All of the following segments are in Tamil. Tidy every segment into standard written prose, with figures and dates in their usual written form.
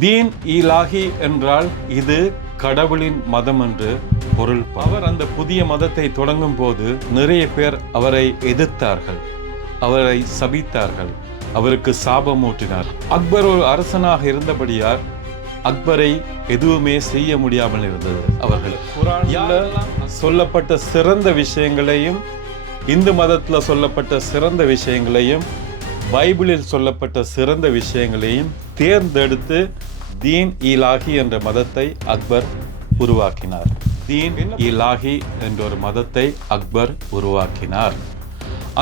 தீன் இலாஹி என்றால் இது கடவுளின் மதம் என்று பொருள். அவர் அந்த புதிய மதத்தை தொடங்கும் போது நிறைய பேர் அவரை எதிர்த்தார்கள், அவரை சபித்தார்கள், அவருக்கு சாபமூட்டினார். அக்பர் ஒரு அரசனாக இருந்தபடியால் அக்பரை எதுவுமே செய்ய முடியாமல் இருந்தது. அவர்கள் குர்ஆனில் சொல்லப்பட்ட சிறந்த விஷயங்களையும், இந்து மதத்தில் சொல்லப்பட்ட சிறந்த விஷயங்களையும், பைபிளில் சொல்லப்பட்ட சிறந்த விஷயங்களையும் தேர்ந்தெடுத்து தீன் இலாஹி என்ற மதத்தை அக்பர் உருவாக்கினார். தீன் இலாஹி என்ற ஒரு மதத்தை அக்பர் உருவாக்கினார்.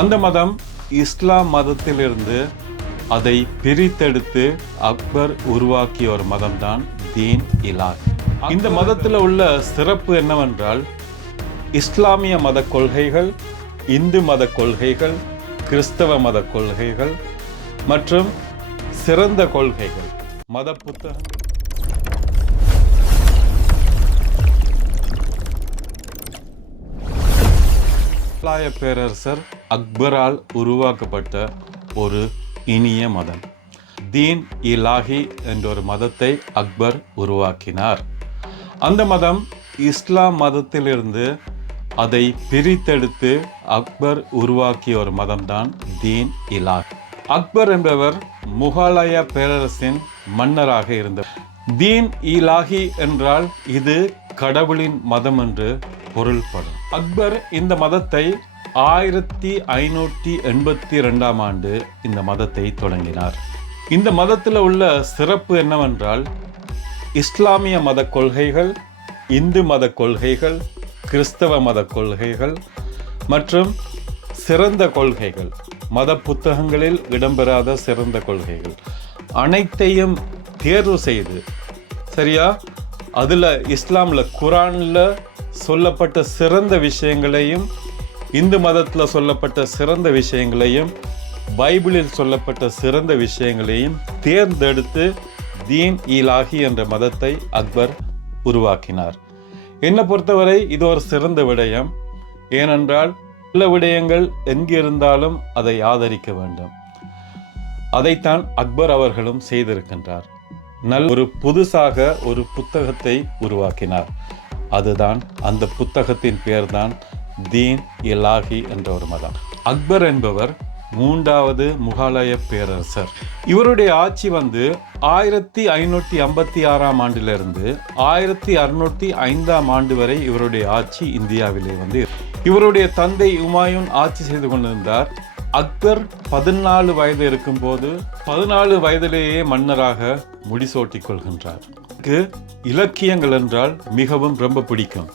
அந்த மதம் இஸ்லாம் மதத்திலிருந்து அதை பிரித்தெடுத்து அக்பர் உருவாக்கிய ஒரு மதம்தான் தீன் இலாஹி. இந்த மதத்தில் உள்ள சிறப்பு என்னவென்றால், இஸ்லாமிய மத கொள்கைகள், இந்து மத கொள்கைகள், கிறிஸ்தவ மத கொள்கைகள் மற்றும் சிறந்த கொள்கைகள், மத புத்தகங்கள். முகலாய பேரரசர் அக்பரால் உருவாக்கப்பட்ட ஒரு இனிய மதம் தீன் இலாஹி என்ற ஒரு மதத்தை அக்பர் உருவாக்கினார். அந்த மதம் இஸ்லாம் மதத்திலிருந்து அதை பிரித்தெடுத்து அக்பர் உருவாக்கிய ஒரு மதம்தான் தீன் இலாஹி. அக்பர் என்பவர் முகலாய பேரரசின் மன்னராக இருந்தவர். தீன் இலாஹி என்றால் இது கடவுளின் மதம் என்று பொருள்படும். அக்பர் இந்த மதத்தை 1582 ஆண்டு இந்த மதத்தை தொடங்கினார். இந்த மதத்தில் உள்ள சிறப்பு என்னவென்றால், இஸ்லாமிய மத கொள்கைகள், இந்து மத கொள்கைகள், கிறிஸ்தவ மத கொள்கைகள் மற்றும் சிறந்த கொள்கைகள், மத புத்தகங்களில் இடம்பெறாத சிறந்த கொள்கைகள் அனைத்தையும் தேர்வு செய்து, சரியா, அதில் இஸ்லாமில் குர்ஆனில் சொல்லப்பட்ட சிறந்த விஷயங்களையும், இந்து மதத்தில் சொல்லப்பட்ட சிறந்த விஷயங்களையும், பைபிளில் சொல்லப்பட்ட சிறந்த விஷயங்களையும் தேர்ந்தெடுத்து தீன் இலாஹி என்ற மதத்தை அக்பர் உருவாக்கினார். என்னை பொறுத்தவரை இது ஒரு சிறந்த விடயம். ஏனென்றால் சில விடயங்கள் எங்கிருந்தாலும் அதை ஆதரிக்க வேண்டும். அதைத்தான் அக்பர் அவர்களும் செய்திருக்கின்றார். ஒரு புதுசாக ஒரு புத்தகத்தை உருவாக்கினார். அதுதான், அந்த புத்தகத்தின் பெயர்தான் தீன் இலாஹி என்ற ஒரு மதம். அக்பர் என்பவர் 3வது முகலாய பேரரசர். இவருடைய ஆட்சி 1556 ஆண்டிலிருந்து 1605 ஆண்டு வரை இவருடைய ஆட்சி இந்தியாவிலே இவருடைய தந்தை உமாயூன் ஆட்சி செய்து கொண்டிருந்தார். அக்பர் 14 வயது இருக்கும்போது 14 வயதிலேயே மன்னராக முடிசூட்டிக் கொள்கின்றார். இலக்கியங்கள் என்றால் மிகவும் ரொம்ப பிடிக்கும்.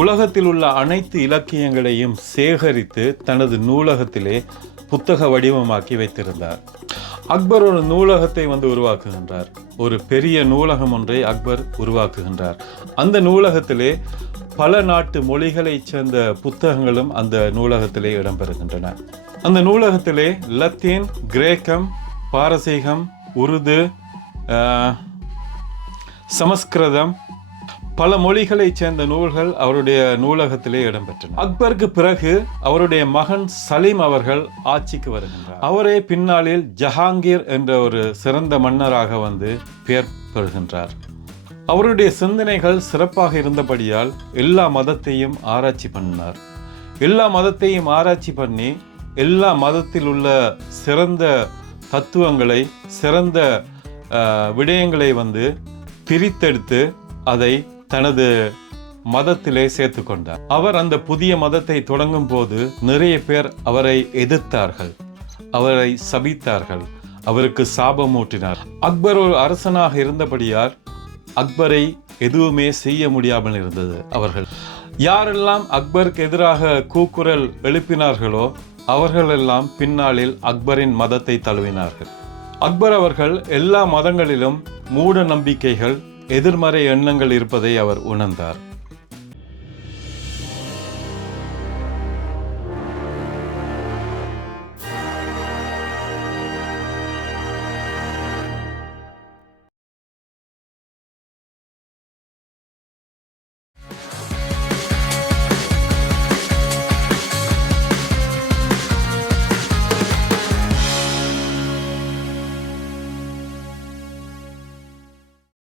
உலகத்தில் உள்ள அனைத்து இலக்கியங்களையும் சேகரித்து தனது நூலகத்திலே புத்தக வடிவமாக்கி வைத்திருந்தார். அக்பர் ஒரு நூலகத்தை உருவாக்குகின்றார். ஒரு பெரிய நூலகம் ஒன்றை அக்பர் உருவாக்குகின்றார். அந்த நூலகத்திலே பல நாட்டு மொழிகளைச் சேர்ந்த புத்தகங்களும் அந்த நூலகத்திலே இடம்பெறுகின்றன. அந்த நூலகத்திலே லத்தீன், கிரேக்கம், பாரசீகம், உருது, சமஸ்கிருதம், பல மொழிகளைச் சேர்ந்த நூல்கள் அவருடைய நூலகத்திலே இடம்பெற்றன. அக்பருக்கு பிறகு அவருடைய மகன் சலீம் அவர்கள் ஆட்சிக்கு வருகின்றார். அவரே பின்னாளில் ஜஹாங்கீர் என்ற ஒரு சிறந்த மன்னராக பெயர் பெறுகின்றார். அவருடைய சிந்தனைகள் சிறப்பாக இருந்தபடியால் எல்லா மதத்தையும் ஆராய்ச்சி பண்ணினார். எல்லா மதத்தையும் ஆராய்ச்சி பண்ணி எல்லா மதத்தில் உள்ள சிறந்த தத்துவங்களை, சிறந்த விடயங்களை பிரித்தெடுத்து அதை தனது மதத்திலே சேர்த்து கொண்டார். அவர் அந்த புதிய மதத்தை தொடங்கும் போது நிறைய பேர் அவரை எதிர்த்தார்கள், அவரை சபித்தார்கள், அவருக்கு சாபமூட்டினார். அக்பர் ஒரு அரசனாக இருந்தபடியால் அக்பரை எதுவுமே செய்ய முடியாமல் இருந்தது. அவர்கள் யாரெல்லாம் அக்பருக்கு எதிராக கூக்குரல் எழுப்பினார்களோ அவர்களெல்லாம் பின்னாளில் அக்பரின் மதத்தை தழுவினார்கள். அக்பர் அவர்கள் எல்லா மதங்களிலும் மூட நம்பிக்கைகள், எதிர்மறை எண்ணங்கள் இருப்பதை அவர் உணர்ந்தார்.